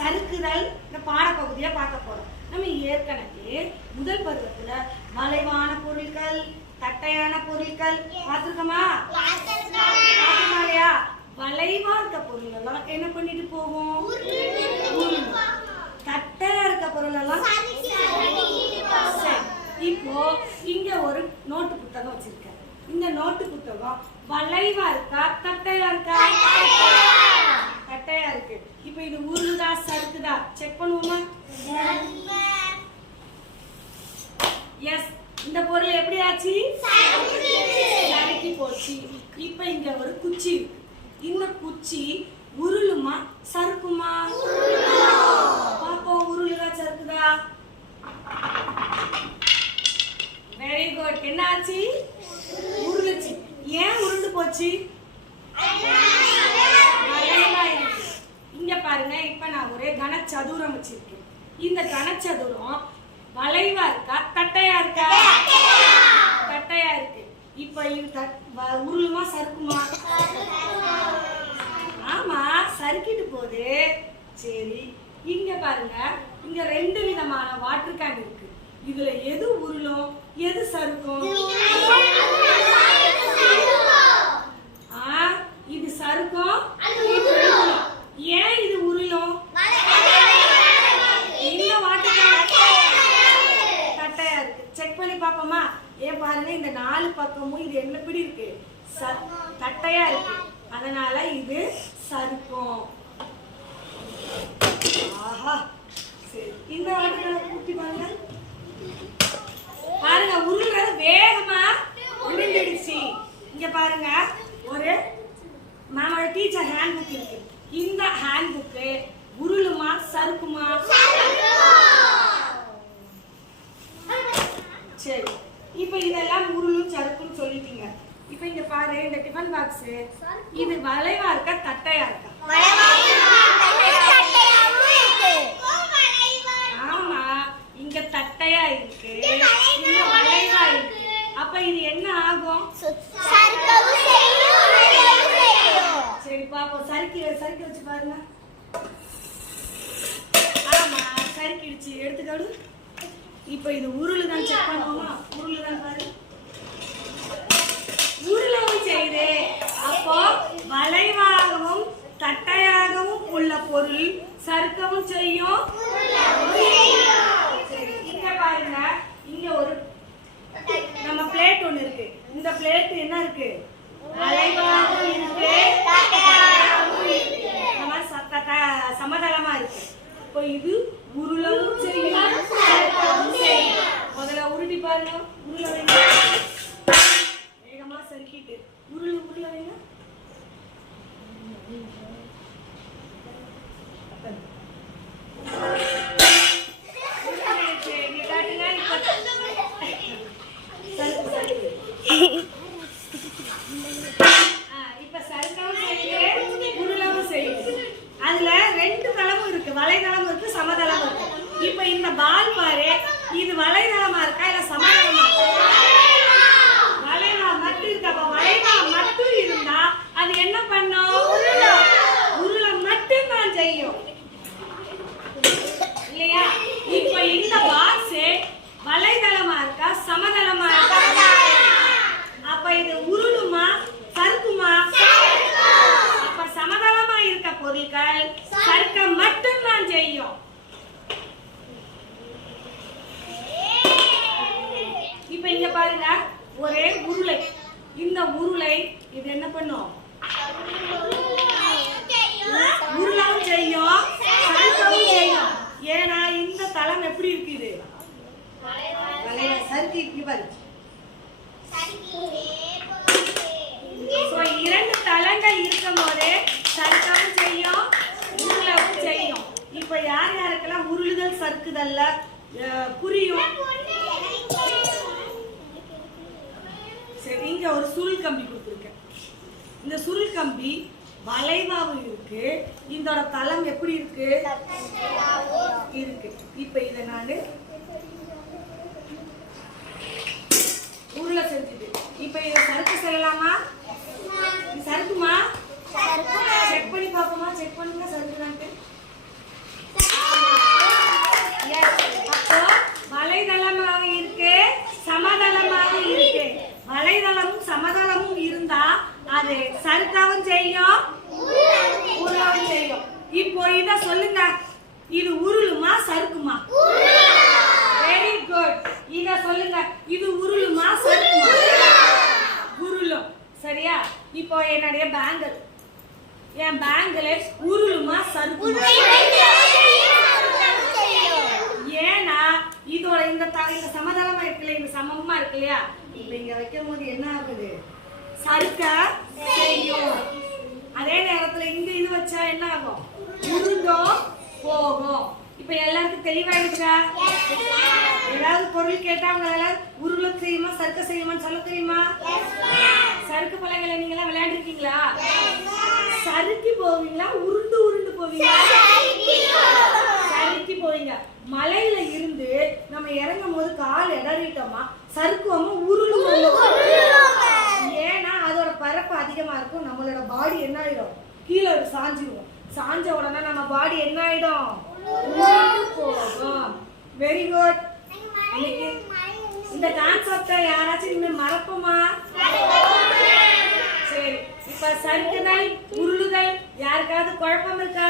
சறுக்குதல் இந்த பாடப்பகுதியை பார்க்க போறோம். நம்ம ஏற்கனவே முதல் பருவத்துல வளைவான பொருட்கள் தட்டையான பொருட்கள் பார்த்துருக்கோமா இல்லையா வளைவா இருக்க பொருள் எல்லாம் என்ன பண்ணிட்டு போகும் உருளும். தட்டையா இருக்க பொருள் எல்லாம் சரி. இப்போ இங்க ஒரு நோட்டு புத்தகம் வச்சிருக்கேன். இந்த நோட்டு புத்தகம் வளைவா இருக்கா? தட்டையா இருக்கா? கட்டையா இருக்கு. இப்போ இது உருளுதா சறுக்குதா? செக் பண்ணுவோமா? எஸ் இந்த பொருள் எப்படி ஆச்சு? சறுக்கி போச்சு. இப்போ இங்க ஒரு குச்சி இருக்கு. இந்த குச்சி உருளுமா சறுக்குமா? பாப்போம் உருளுதா சறுக்குதா? வெரி குட் என்ன ஆச்சு? உருளுச்சு. ஏன் உருண்டு போச்சு? இங்க பாருங்க இப்ப நான் ஒரு கனச்சதுரம் வச்சிருக்கேன். இந்த கனச்சதுரம் வளைவா இருக்கா தட்டையா இருக்கா? தட்டையா இருக்கு. இப்ப இது வ- உருளுமா சறுக்குமா? ஆமா சறுக்கிட்டு போகுது. சரி இங்க பாருங்க. இங்க ரெண்டு விதமான வாட்டர் கேன் இருக்கு. இதுல எது உருளும் எது சறுக்கும் ஆ இது சறுக்கும் இது உருளும். ஏன் இது உருளும் இந்த வாட்டர் கேன் தட்டையா இருக்கு செக் பண்ணி பாப்போமா இந்த நாலு பக்கமும் இது என்ன எப்படி இருக்கு? ச- தட்டையா இருக்கு. அதனால இது சறுக்கும். ஆஹா. சரி இந்த வாட்டர் கூட்டி பாருங்க பாருங்க உருளுறது வேகமா உருண்டுடுச்சு. இங்க பாருங்க ஒரு மேமோட டீச்சர் ஹேண்ட் புக் இருக்கு. இந்த ஹேண்ட் புக்கு உருளுமா சறுக்குமா சரி இப்போ இதெல்லாம் உருளும் சறுக்குன்னு சொல்லிட்டீங்க இப்போ இங்க பாரு இந்த டிஃபன் பாக்ஸ் இது வளைவா இருக்கா தட்டையா இருக்கா? ஆமா இங்க தட்டையா இருக்கு. இங்க வளைவா இருக்கு. அப்ப இது என்ன ஆகும்? சரி பாப்போம் சறுக்கி சறுக்கி வச்சு பாருங்க. ஆமா சறுக்கிடுச்சு. எடுத்துக்காடு. இப்போ இது உருளுதான் செக் பண்ணுவோமா? உருளுதான் பாரு உருளவும் செய்யுது அப்போ வளைவாகவும் தட்டையாகவும் உள்ள பொருள் சறுக்கவும் செய்யும். இங்க பாருங்க இங்க ஒரு நம்ம பிளேட் ஒண்ணு இருக்கு. இந்த பிளேட் என்ன இருக்கு? இருக்கு. நம்ம சமதளமா இருக்கு. இப்போ இது உருளவும் செய்யும் சறுக்கவும் செய்யும் முதல்ல உருட்டி பாருங்க உருள வைங்க வேகமா சறுக்கிட்டு உருள் உருள வைங்க உருளையாச்சு. இங்க காட்டுங்க, இப்ப சறுக்கு, சறுக்கு. ஆ, இப்ப சறுக்கவும் செய்யுது, உருளவும் செய்யுது. அதுல ரெண்டு தளமும் இருக்கு. வலைதளம் இருக்கு சமதளம் இருக்கு. இப்ப இந்த பால் பாரு இது வலைதளமா இருக்கா இல்ல சமதளமா இருக்கா வளைவா மட்டும் இருக்கு அப்ப வளைவா மட்டும் இருந்தா அது என்ன பண்ணும் உருள மட்டும் தான் செய்யும் இல்லையா இப்ப இந்த பாக்ஸ் வலைதளமா இருக்கா சமதளமா இருக்கா அப்ப இது உருளுமா சறுக்குமா அப்ப சமதளமா இருக்க பொருட்கள் சறுக்க மட்டும் தான் செய்யும் இப்ப இங்க பாருங்க ஒரே உருளை. இந்த உருளை இது என்ன பண்ணும்? உருளவும் செய்யும் சறுக்கவும் செய்யும். ஏன்னா இந்த தளம் எப்படி இருக்கு இது சறுக்கி இருக்கு பாரு இரண்டு தளங்கள் இருக்கும் போது சறுக்கவும் செய்யும் உருளவும் செய்யும். இப்ப யார் யாருக்கெல்லாம் உருளுதல் சறுக்குதல்ல? புரியும்? சரி இங்க ஒரு சுருள் கம்பி கொடுத்துருக்கேன். இந்த சுருள் கம்பி வளைவாவும் இருக்கு. இதோட தளம் எப்படி இருக்கு? இருக்கு. இப்ப இதை நான் உருளை செஞ்சு இப்ப இத சறுக்கு செய்யலாமா இது சறுக்குமா செக் பண்ணி பார்ப்போமா செக் பண்ணுங்க சறுக்குதான்ட்டு இப்போ இத சொல்லுங்க இது உருளுமா சறுக்குமா வெரி குட் இத சொல்லுங்க இது உருளுமா சறுக்குமா உருளும் சரியா என்னுடைய பேங்கிள் என் பேங்கிள் உருளுமா சறுக்குமா? ஏன்னா இதோட இந்த த- இந்த சமதளமா இருக்குல்ல இந்த சமமா இருக்கு இல்லையா இப்ப இங்க வைக்கும் போது என்ன ஆகுது? சறுக்க செய்யும். அதே நேரத்துல இங்க இது வச்சா என்ன ஆகும்? உருண்டும் போகும். இப்ப எல்லாருக்கும் தெளிவாயிடுச்சா? ஏதாவது பொருள் கேட்டா அவங்க எல்லாரும் உருள செய்யுமா சறுக்க செய்யுமான்னு சொல்ல தெரியுமா சறுக்கு பழங்களை நீங்க எல்லாம் விளையாண்டுருக்கீங்களா சறுக்கி போவீங்களா? உருண்டு உருண்டு போவீங்களா? சறுக்கி போவீங்க. மலையில இருந்து நம்ம இறங்கும் போது கால் இடறிட்டோமா சறுக்குவோமா உருளுவோமா? ஏன்னா அதோட பரப்பு அதிகமா இருக்கும். நம்மளோட பாடி என்ன ஆயிடும்? கீழே சாஞ்சிருவோம் சாஞ்ச உடனே நம்ம பாடி என்ன ஆயிடும்? உருண்டு போகும். வெரி குட் இந்த கான்செப்டை யாராச்சும் இனிமே மறப்போமா? இப்ப சறுக்குதல் உருளுதல் யாருக்காவது குழப்பம் இருக்கா?